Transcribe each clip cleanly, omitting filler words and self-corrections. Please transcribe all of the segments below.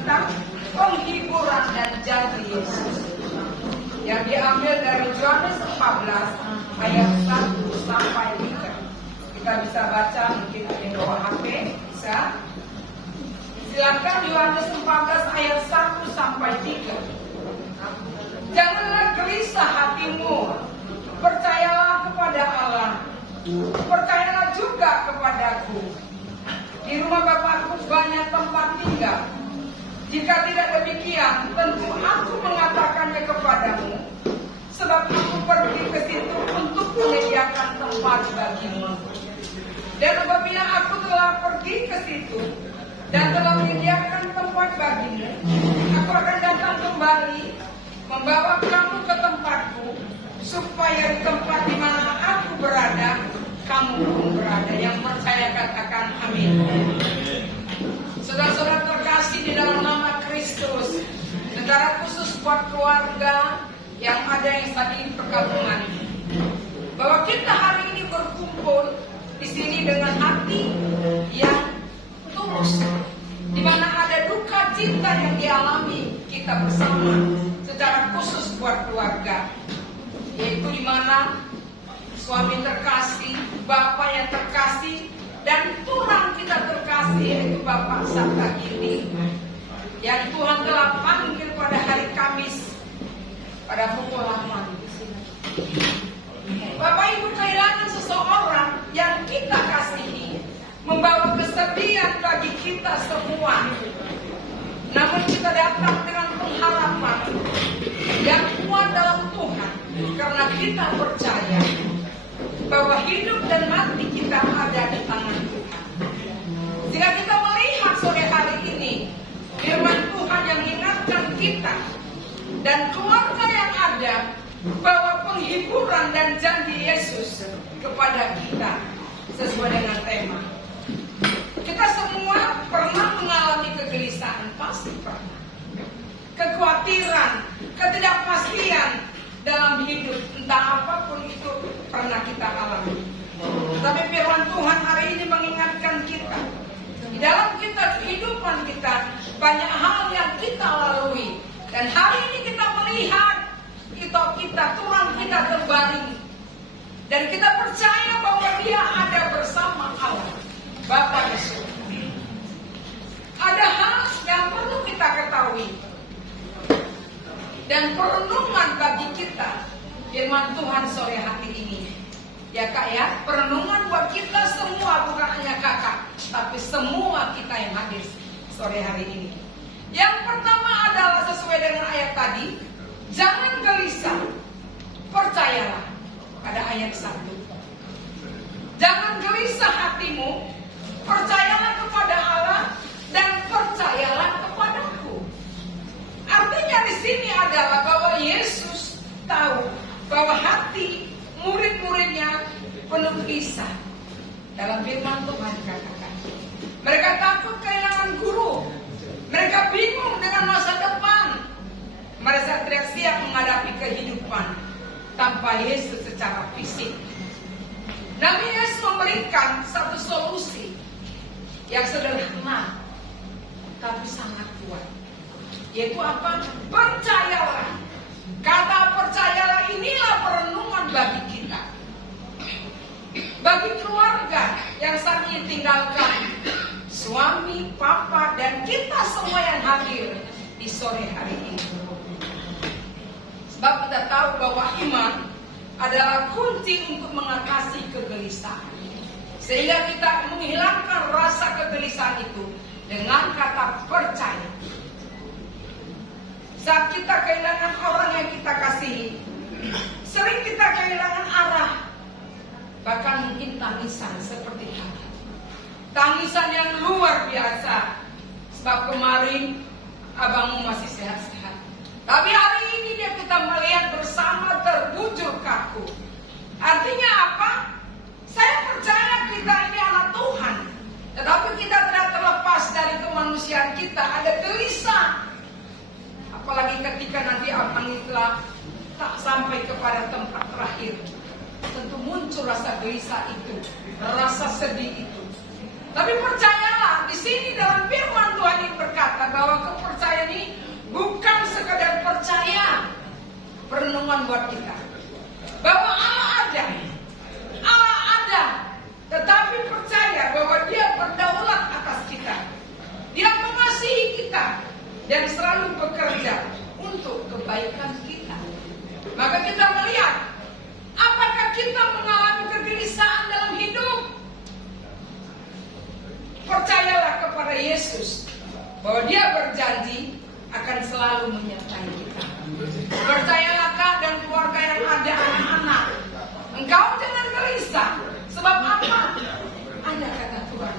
tentang penghiburan dan janji Yesus yang diambil dari Yohanes 14 ayat 1 sampai 3. Kita bisa baca mungkin di bawah HP, bisa. Silakan Yohanes 14 ayat 1 sampai 3. Janganlah gelisah hatimu, percayalah kepada Allah, percayalah juga kepadaku. Di rumah Bapakku banyak tempat tinggal. Jika tidak demikian, tentu aku mengatakannya kepadamu, sebab aku pergi ke situ untuk menyediakan tempat bagimu. Dan apabila aku telah pergi ke situ dan telah menyediakan tempat bagimu, aku akan datang kembali, membawa kamu ke tempatku, supaya di tempat di mana aku berada, kamu pun berada. Yang percaya katakan amin. Saudara-saudara terkasih di dalam nama Kristus, secara khusus buat keluarga yang ada yang saat ini perkampungan, bahwa kita hari ini berkumpul di sini dengan hati yang tulus, di mana ada duka cita yang dialami kita bersama, secara khusus buat keluarga, yaitu di mana suami terkasih, bapak yang terkasih, dan Tuhan kita terkasih, yaitu Bapak Sabta Gini, yang Tuhan telah panggil pada hari Kamis pada pukul 8. Bapak Ibu kehilangan seseorang yang kita kasihi, membawa kesedihan bagi kita semua. Namun kita datang dengan pengharapan yang kuat dalam Tuhan, karena kita percaya bahwa hidup dan mati kita ada di tangan Tuhan. Jika kita melihat sore hari ini firman Tuhan yang mengingatkan kita dan keluarga yang ada bahwa penghiburan dan janji Yesus kepada kita sesuai dengan tema. Kita semua pernah mengalami kegelisahan, pasti pernah. Kekhawatiran, ketidakpastian dalam hidup, entah apapun itu pernah kita alami. Tapi firman Tuhan hari ini mengingatkan kita, di dalam kehidupan kita banyak hal yang kita lalui, dan hari ini kita melihat Tuhan kita terbaring, dan kita percaya bahwa Dia ada bersama Allah Bapa di surga. Ada hal yang perlu kita ketahui, dan perenungan bagi kita firman Tuhan sore hari ini, ya Kak ya, perenungan buat kita semua, bukan hanya kakak, tapi semua kita yang hadir sore hari ini. Yang pertama adalah sesuai dengan ayat tadi, jangan gelisah, percayalah, pada ayat 1. Jangan gelisah hatimu, percayalah kepada Allah, dan percayalah kepadaku. Artinya di sini adalah bahwa Yesus tahu bahwa hati murid-muridnya penuh gelisah. Dalam firman Tuhan dikatakan, mereka takut kehilangan guru, mereka bingung dengan masa depan, mereka tidak siap menghadapi kehidupan tanpa Yesus secara fisik. Nabi Yesus memberikan satu solusi yang sederhana tapi sangat kuat, yaitu apa? Percayalah. Kata percayalah inilah perenungan bagi kita, bagi keluarga yang saat ini tinggalkan suami, papa, dan kita semua yang hadir di sore hari ini. Sebab kita tahu bahwa iman adalah kunci untuk mengatasi kegelisahan, sehingga kita menghilangkan rasa kegelisahan itu dengan kata percaya. Saat kita kehilangan orang yang kita kasihi, sering kita kehilangan arah, bahkan mungkin tangisan seperti tadi. Tangisan yang luar biasa, sebab kemarin abangmu masih sehat-sehat, tapi hari ini dia kita melihat bersama terbujur kaku. Artinya apa? Saya percaya kita ini anak Tuhan, tetapi kita tidak terlepas dari kemanusiaan kita. Ada gelisah, apalagi ketika nanti abang telah tak sampai kepada tempat terakhir. Tentu muncul rasa gelisah itu, rasa sedih itu. Tapi percayalah, di sini dalam firman Tuhan ini berkata bahwa kepercayaan renungan buat kita. Bahwa Allah ada, tetapi percaya bahwa Dia berdaulat atas kita. Dia mengasihi kita dan selalu bekerja untuk kebaikan kita. Maka kita melihat, apakah kita mengalami kegelisahan dalam hidup? Percayalah kepada Yesus bahwa Dia berjanji akan selalu menyertai kita. Percayalah Kak dan keluarga yang ada anak-anak, engkau jangan gelisah. Sebab apa? Ada kata Tuhan,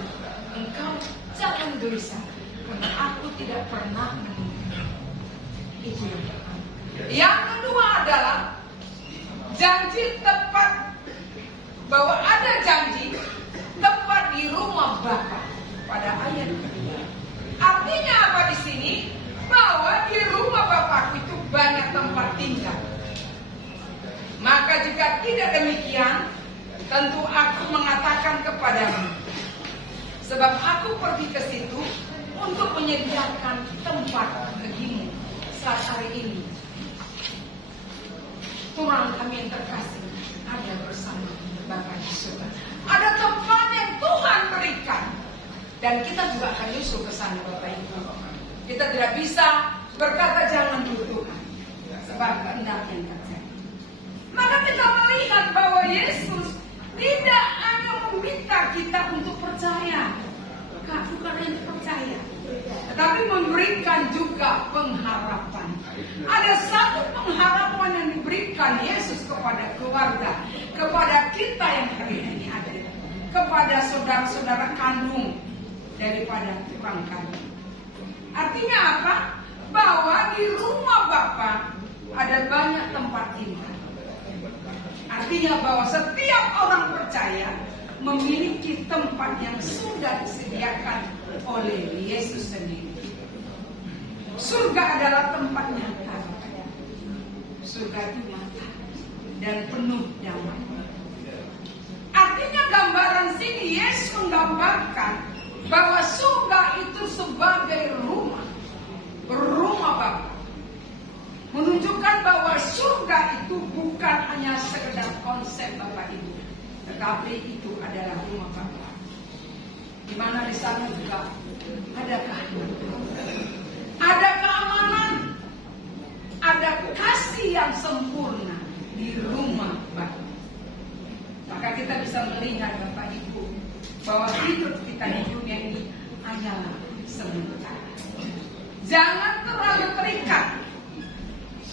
engkau jangan gelisah, karena aku tidak pernah meninggalkan. Itu yang pertama. Yang kedua adalah janji tepat, bahwa ada janji tepat di rumah Bapa pada ayat kedua. Artinya apa di sini? Bahwa di rumah Bapakku itu banyak tempat tinggal. Maka jika tidak demikian, tentu aku mengatakan kepadamu, sebab aku pergi ke situ untuk menyediakan tempat bagimu saat hari ini. Tuhan kami yang terkasih ada bersama Bapa di surga. Ada tempat yang Tuhan berikan, dan kita juga akan nyusul ke sana, Bapak Ibu. Kita tidak bisa berkata jangan dulu Tuhan, sebab kehendak yang terjadi. Maka kita melihat bahwa Yesus tidak hanya meminta kita untuk percaya, bukan hanya percaya, tetapi memberikan juga pengharapan. Ada satu pengharapan yang diberikan Yesus kepada keluarga, kepada kita yang hari ini ada, kepada saudara-saudara kandung daripada orang kandung. Artinya apa? Bahwa di rumah Bapa ada banyak tempat tinggal. Artinya bahwa setiap orang percaya memiliki tempat yang sudah disediakan oleh Yesus sendiri. Surga adalah tempat nyata. Surga itu nyata dan penuh damai. Artinya gambaran sini Yesus menggambarkan bahwa surga itu sebagai rumah Bapa. Menunjukkan bahwa surga itu bukan hanya sekedar konsep Bapak Ibu, tetapi itu adalah rumah Bapa. Di mana di sana juga ada kehidupan, ada keamanan, ada kasih yang sempurna di rumah Bapa. Maka kita bisa melihat Bapak Ibu bahwa hidup kita di dunia ini hanyalah sementara. Jangan terlalu terikat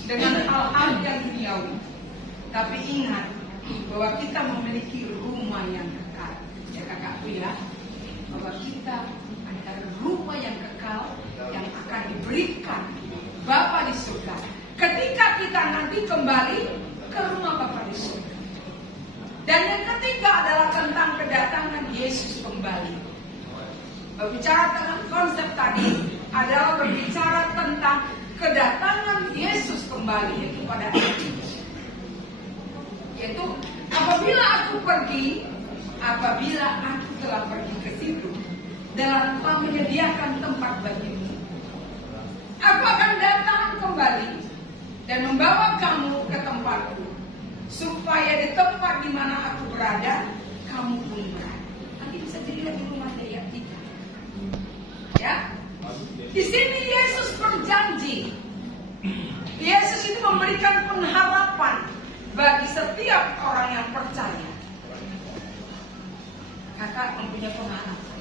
dengan hal-hal yang duniawi, tapi ingat bahwa kita memiliki rumah yang kekal. Ya kakakku ya, bahwa kita ada rumah yang kekal yang akan diberikan Bapa di surga ketika kita nanti kembali ke rumah Bapa di surga. Dan yang ketiga adalah tentang kedatangan Yesus kembali. Berbicara tentang konsep tadi adalah berbicara tentang kedatangan Yesus kembali kepada kita. Yaitu apabila aku telah pergi ke situ dan telah menyediakan tempat bagimu, aku akan datang kembali dan membawa kamu ke tempatku, supaya di tempat di mana aku berada, kamu pun berada. Nanti bisa dilihat di rumah ayat 3. Ya, di sini Yesus berjanji. Yesus itu memberikan pengharapan bagi setiap orang yang percaya. Kakak mempunyai pengharapan,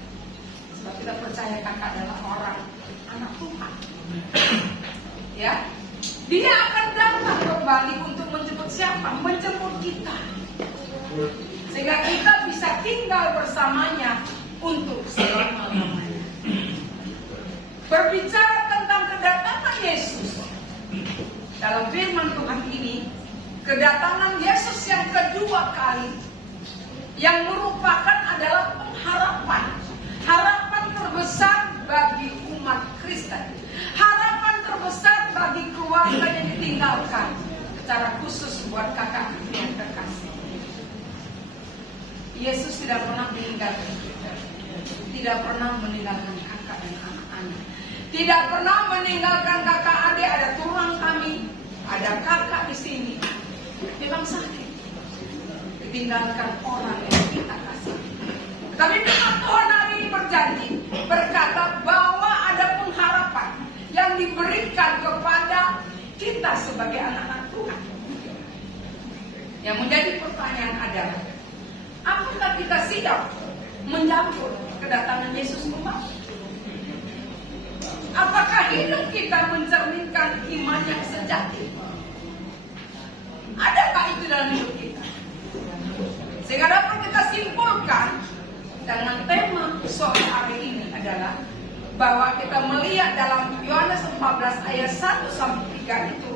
sebab kita percaya kakak adalah orang anak Tuhan. Ya, Dia akan datang kembali untuk menjemput siapa? Menjemput kita, sehingga kita bisa tinggal bersamanya untuk selama-lamanya. Berbicara tentang kedatangan Yesus dalam firman Tuhan ini, kedatangan Yesus yang kedua kali, yang merupakan adalah pengharapan, harapan terbesar bagi umat Kristen, harapan terbesar bagi keluarga yang ditinggalkan, secara khusus buat kakak yang terkasih. Yesus tidak pernah meninggalkan kita, tidak pernah meninggalkan kakak dan anak-anak, tidak pernah meninggalkan kakak adik. Ada tulang kami, Ada kakak di sini memang sakit, ditinggalkan orang yang kita kasih. Tapi firman Tuhan hari ini berjanji, berkata bahwa ada pengharapan yang diberikan kepada kita sebagai anak-anak Tuhan. Yang menjadi pertanyaan adalah, apakah kita siap menyambut kedatangan Yesus kembali? Apakah hidup kita mencerminkan iman yang sejati? Adakah itu dalam hidup kita? Sehingga dapat kita simpulkan dengan tema sore hari ini adalah bahwa kita melihat dalam Yohanes 14 ayat 1 sampai 3 itu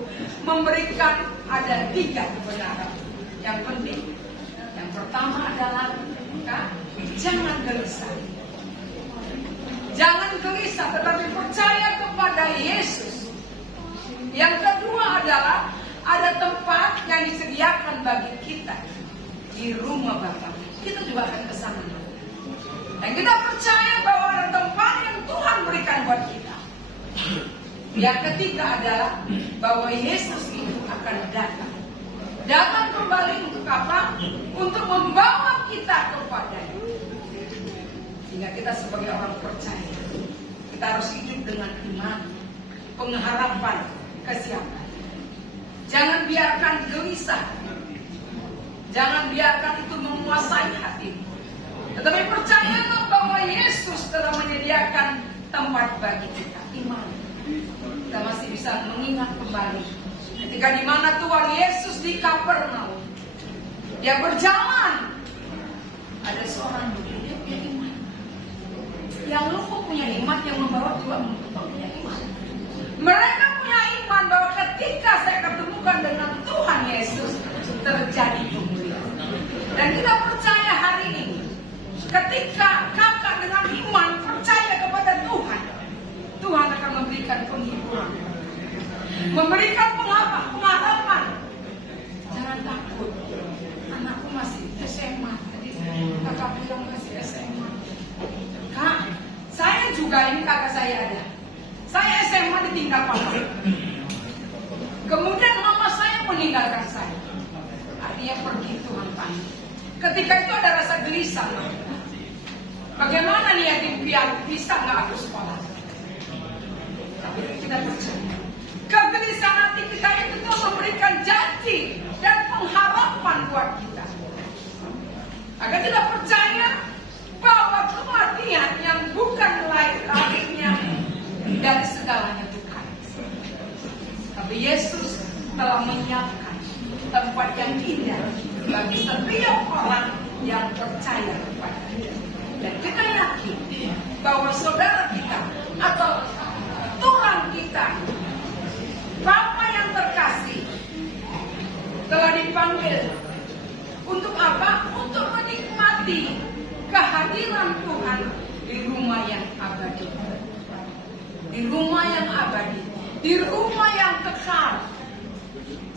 memberikan ada 3 kebenaran yang penting. Yang pertama adalah jangan gelisah. Jangan gelisah, tetapi percaya kepada Yesus. Yang kedua adalah ada tempat yang disediakan bagi kita di rumah Bapa. Kita juga akan ke sana. Dan kita percaya bahwa ada tempat yang Tuhan berikan buat kita. Yang ketiga adalah bahwa Yesus itu akan datang. Datang kembali untuk apa? Untuk membawa kita kepada-Nya. Sehingga kita sebagai orang percaya, kita harus hidup dengan iman, pengharapan, kesiapan. Jangan biarkan gelisah. Jangan biarkan itu menguasai hati. Tetapi percayalah bahwa Yesus telah menyediakan tempat bagi kita. Iman. Kita masih bisa mengingat kembali ketika di mana Tuhan Yesus di Kapernaum, Dia berjalan. Ada seorang dia punya iman. Yang lumpuh punya iman, yang membawa Tuhan punya iman. Mereka punya iman bahwa ketika saya ketemukan dengan Tuhan Yesus, terjadi pemulihan. Dan kita percaya hari ini, ketika kakak dengan iman percaya kepada Tuhan, Tuhan akan memberikan penghiburan, memberikan pengharapan. Jangan takut, anakku masih SMA. Tadi kakak bilang masih SMA. Kak, saya juga ini kakak saya ada. Saya SMA ditinggal papa. Kemudian mama saya meninggalkan saya. Artinya pergi Tuhan panggil. Ketika itu ada rasa gelisah. Bagaimana nih yatim piatu bisa nggak aku sekolah? Tapi kita percaya. Kegelisahan hati kita itu tuh memberikan janji dan pengharapan buat kita. Agar kita percaya bahwa kematian yang bukan lahirnya dari segalanya bukan. Tapi Yesus telah menyiapkan tempat yang indah bagi setiap orang yang percaya kepada-Nya. Dan kita yakin bahwa saudara kita atau Tuhan kita, Bapa yang terkasih, telah dipanggil untuk apa? Untuk menikmati kehadiran Tuhan di rumah yang abadi. Di rumah yang abadi, di rumah yang kekal.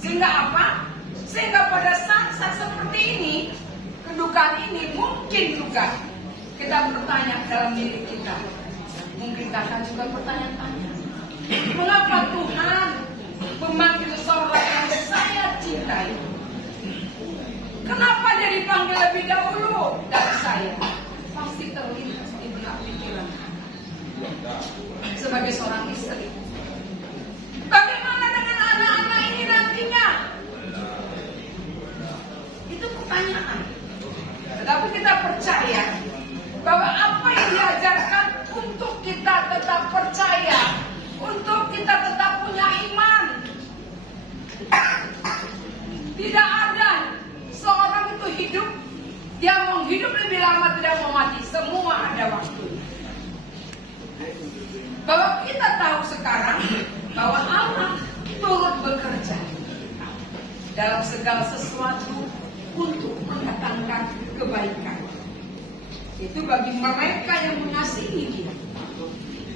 Sehingga apa? Sehingga pada saat-saat seperti ini, kedukaan ini mungkin juga kita bertanya dalam diri kita. Mungkin kakak juga bertanya-tanya, mengapa Tuhan memanggil seorang yang saya cintai? Kenapa dia dipanggil lebih dahulu dari saya? Pasti terlintas di benak pikiran kakak sebagai seorang istri. Bagaimana dengan anak-anak ini nantinya? Itu pertanyaan. Tetapi kita percaya bahwa apa yang diajarkan untuk kita tetap percaya, untuk kita tetap punya iman. Tidak ada seorang itu hidup, dia mau hidup lebih lama, tidak mau mati. Semua ada waktunya. Bahwa kita tahu sekarang bahwa Allah turut bekerja dalam segala sesuatu untuk mendatangkan kebaikan. Itu bagi mereka yang mengasihi Dia.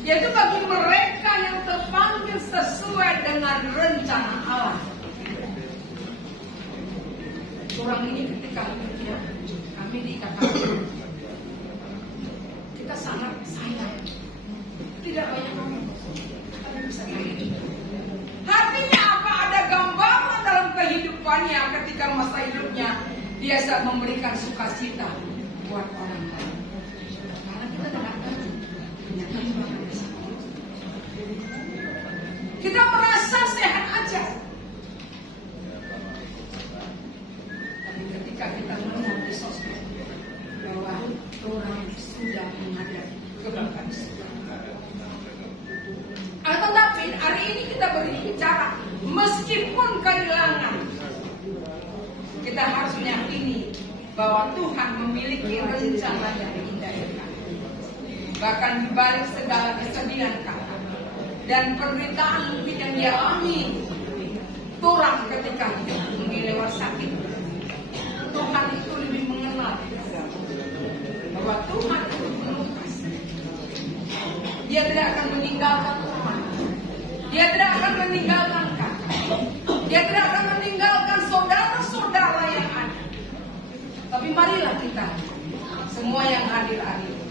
Yaitu bagi mereka yang terpanggil sesuai dengan rencana Allah. Orang ini ketika kami dikatakan, kita sangat sayang. Tidak banyak ngomong, tapi bisa ngomong. Artinya apa? Ada gambaran masa hidupnya biasa memberikan sukacita buat orang lain. Karena kita tidak tahu ternyata Tuhan ada sakit. Kita merasa sehat aja. Tapi ketika kita melihat di sosmed bahwa orang sudah menghadapi kebanggaan surga. Tetapi hari ini kita berbicara meskipun kehilangan, kita harus meyakini bahwa Tuhan memiliki rencana yang indah. Bahkan di balik segala kesedihan kata dan penderitaan mungkin yang dialami Tuhan ketika melewat sakit, Tuhan itu lebih mengenal bahwa Tuhan itu penuh kasih. Dia tidak akan meninggalkan Tuhan. Dia tidak akan meninggalkan kakak. Dia tidak akan meninggalkan saudara-saudara yang ada. Tapi marilah kita semua yang hadir hari ini,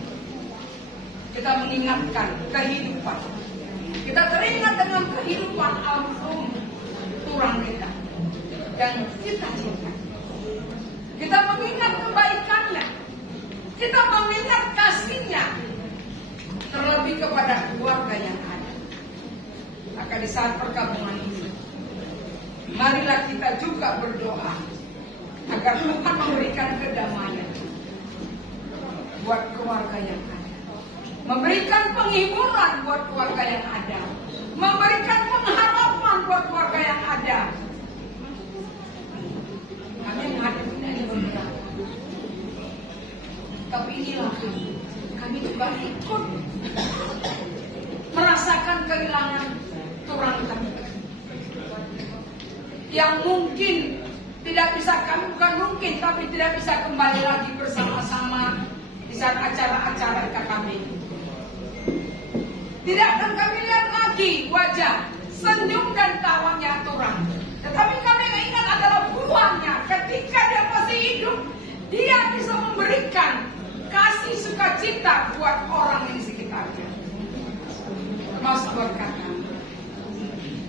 kita mengingatkan kehidupan. Kita teringat dengan kehidupan almarhum Tuhan kita dan kita cinta. Kita mengingat kebaikannya. Kita mengingat kasihnya. Terlebih kepada keluarga yang ada. Maka di saat perkabungan ini, marilah kita juga berdoa agar Tuhan memberikan kedamaian buat keluarga yang ada, memberikan penghiburan buat keluarga yang ada, memberikan pengharapan buat keluarga yang ada. Kami menghadapi ini beberapa, tapi inilah kami juga ikut merasakan kehilangan Tuhan kami yang mungkin tidak bisa, kami bukan mungkin, tapi tidak bisa kembali lagi bersama-sama di saat acara-acara KKB. Tidak akan kami lihat lagi wajah senyum dan tawanya Tuhan, tetapi kami ingat adalah buahnya ketika dia masih hidup, dia bisa memberikan kasih sukacita buat orang di sekitarnya, termasuk buat kakak.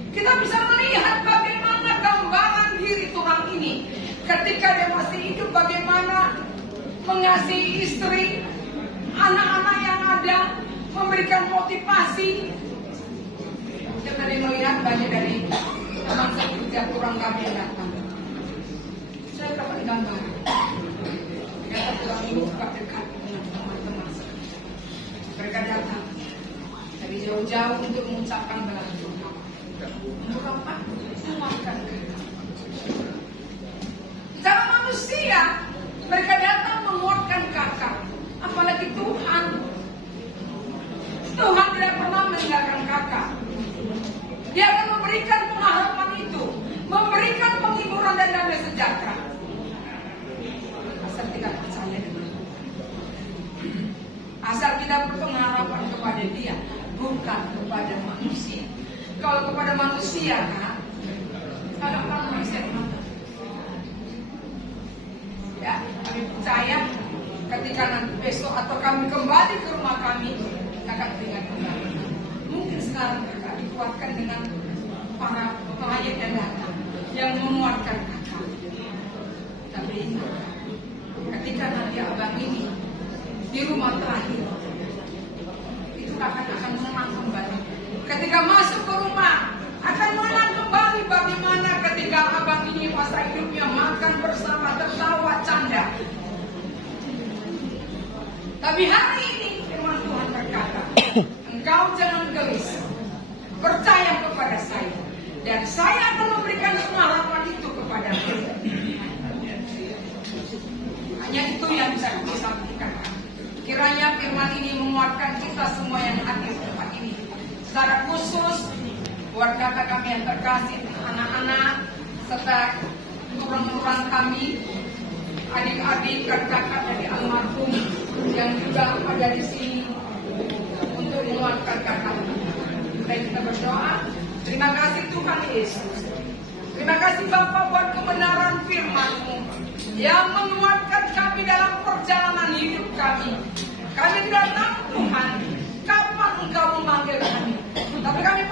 Kita bisa melihat bagaimana gambaran diri Tuhan ini ketika dia masih hidup, bagaimana mengasihi istri, anak-anak yang ada, memberikan motivasi. Kita tadi melihat banyak dari teman sekerja kurang kami yang datang. Saya dapat gambar. Kita pulang minggu dekat dengan teman-teman. Mereka datang dari jauh-jauh untuk mengucapkan belajar. Untuk apa? Menguatkan mereka. Secara manusia, mereka datang menguatkan kakak. Apalagi Tuhan. Tuhan tidak pernah meninggalkan kakak. Dia akan memberikan pengharapan itu, memberikan penghiburan dan damai sejahtera. Asal tidak percaya dengan Tuhan. Asal kita berpengharapan kepada Dia, bukan kepada manusia. Kalau kepada manusia, kan, kadang-kadang manusia mata. Ya, kami percaya ketika nanti besok atau kami kembali ke rumah kami, kakak ingat kembali. Mungkin sekarang kakak dikuatkan dengan para pengajar yang datang, yang menguatkan kakak. Tapi ingat, ketika nanti abang ini di rumah terakhir, itu kakak akan mengenang kembali. Ketika masuk ke rumah, akan mengenang kembali bagaimana ketika abang ini masa hidupnya makan bersama, tertawa, canda. Tapi hari ini firman Tuhan berkata, engkau jangan gelisah, percaya kepada saya, dan saya akan memberikan pengharapan itu kepada mereka. Hanya itu yang bisa kami sampaikan. Kiranya firman ini menguatkan kita semua yang hadir di tempat ini. Secara khusus buat kakak kami yang terkasih, anak-anak, serta turun-turun kami, adik-adik, kakak dari almarhum yang juga ada di sini untuk menguatkan kakak. Baik, kita berdoa. Terima kasih Tuhan Yesus. Terima kasih Bapa buat kebenaran firman-Mu yang menguatkan kami dalam perjalanan hidup kami. Kami tidak tahu Tuhan kapan Engkau memanggil kami, tapi kami